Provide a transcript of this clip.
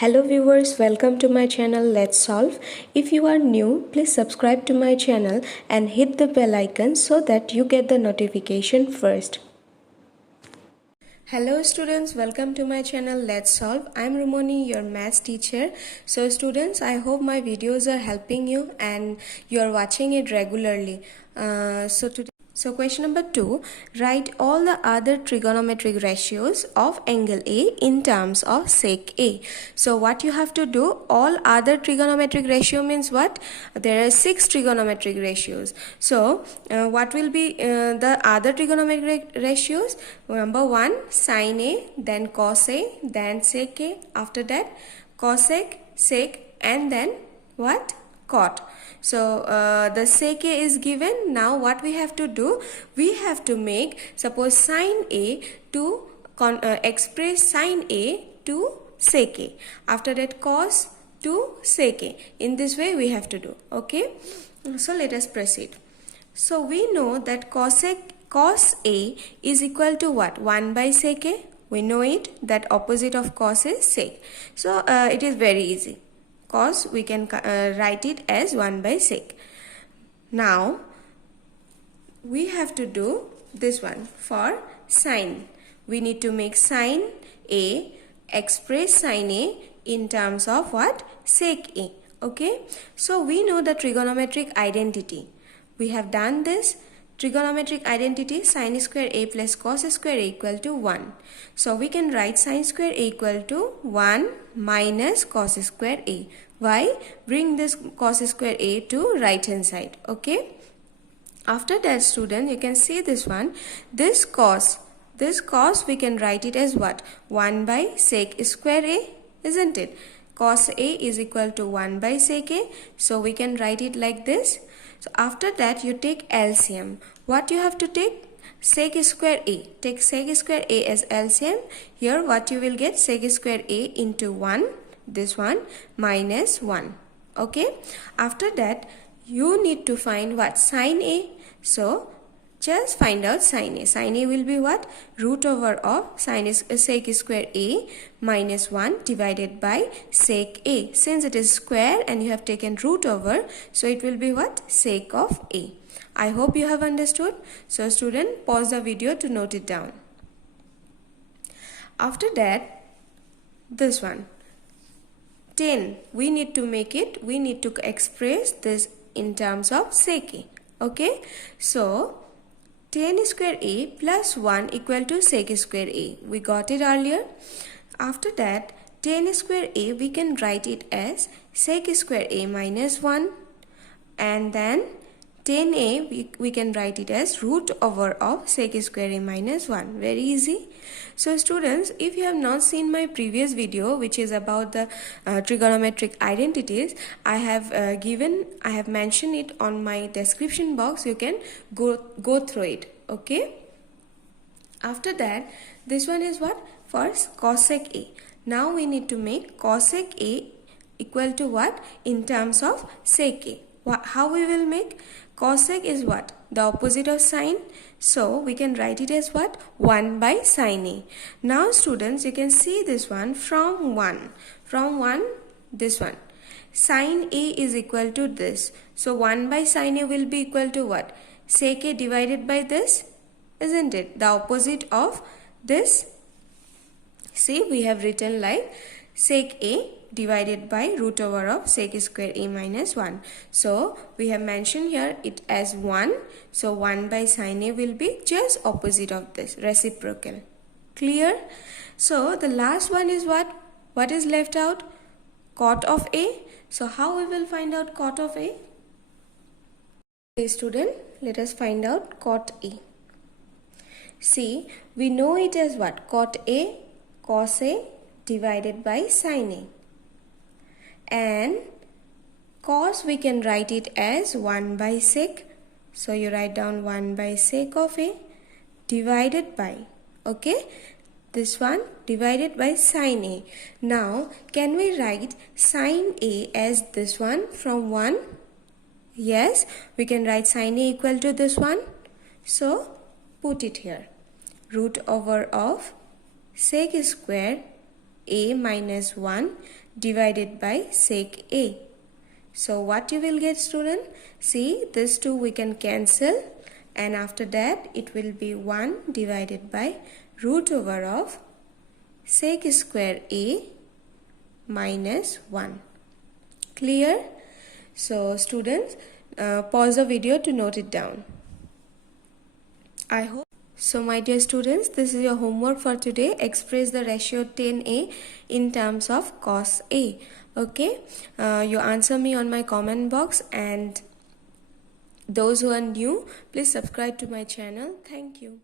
Hello viewers, welcome to my channel Let's Solve. If you are new, please subscribe to my channel and hit the bell icon so that you get the notification first. Hello students, welcome to my channel Let's Solve. I am Rumoni, your maths teacher. So students, I hope my videos are helping you and you are watching it regularly. So question number 2, write all the other trigonometric ratios of angle A in terms of sec A. So what you have to do, all other trigonometric ratio means what? There are 6 trigonometric ratios. So what will be the other trigonometric ratios? Number 1, sin A, then cos A, then sec A. After that, cosec, sec, and then what? Cot. So the sec A is given. Now what we have to do, we have to make, suppose sin A to express sin A to sec A. After that, cos to sec A. In this way we have to do. Okay, so let us proceed. So we know that cos A is equal to what? 1 by sec A. We know it, that opposite of cos is sec. So it is very easy. Cos, we can write it as 1 by sec. Now we have to do this one for sin. We need to make sin A, express sin A in terms of what? Sec A. Okay, so we know the trigonometric identity. We have done this. Trigonometric identity, sin square A plus cos square A equal to 1. So we can write sin square A equal to 1 minus cos square A. Why? Bring this cos square A to right hand side. Okay. After that, student, you can see this one. This cos we can write it as what? 1 by sec square A, isn't it? Cos A is equal to 1 by sec A. So we can write it like this. So after that, you take LCM. What you have to take? Sec square A. Take sec square A as LCM. Here what you will get? Sec square A into 1. This one minus 1. Okay. After that, you need to find what? Sin A. So just find out sin A. Sin A will be what? Root over of sec square A minus 1 divided by sec A. Since it is square and you have taken root over, so it will be what? Sec of A. I hope you have understood. So student, pause the video to note it down. After that, this one. 10. We need to make it. We need to express this in terms of sec A. Okay. So 10 square A plus 1 equal to sec square A. We got it earlier. After that, 10 square A, we can write it as sec square A minus 1. And then 10A, we can write it as root over of sec square A minus 1. Very easy. So students, if you have not seen my previous video, which is about the trigonometric identities, I have mentioned it on my description box. You can go through it. Okay. After that, this one is what? First, cosec A. Now we need to make cosec A equal to what? In terms of sec A. How we will make? Cosec is what? The opposite of sine. So we can write it as what? 1 by sin A. Now students, you can see this one from 1. From 1, this one. Sin A is equal to this. So 1 by sin A will be equal to what? Sec A divided by this. Isn't it? The opposite of this. See, we have written like sec A divided by root over of sec square A minus 1. So we have mentioned here it as 1. So 1 by sin A will be just opposite of this, reciprocal. Clear? So the last one is what? What is left out? Cot of A. So how we will find out cot of A? Okay student, let us find out cot A. See, we know it as what? Cot A, cos A divided by sin A. And cos, we can write it as 1 by sec. So you write down 1 by sec of A divided by, okay, this one divided by sin A. Now can we write sin A as this one from 1? Yes, we can write sin A equal to this one. So put it here. Root over of sec square a minus 1 divided by sec a. So what you will get, student? See, this 2 we can cancel, and after that it will be 1 divided by root over of sec square a minus 1. Clear? So students, pause the video to note it down. I hope. So my dear students, this is your homework for today. Express the ratio 10a in terms of cos a. Okay, you answer me on my comment box, and those who are new, please subscribe to my channel. Thank you.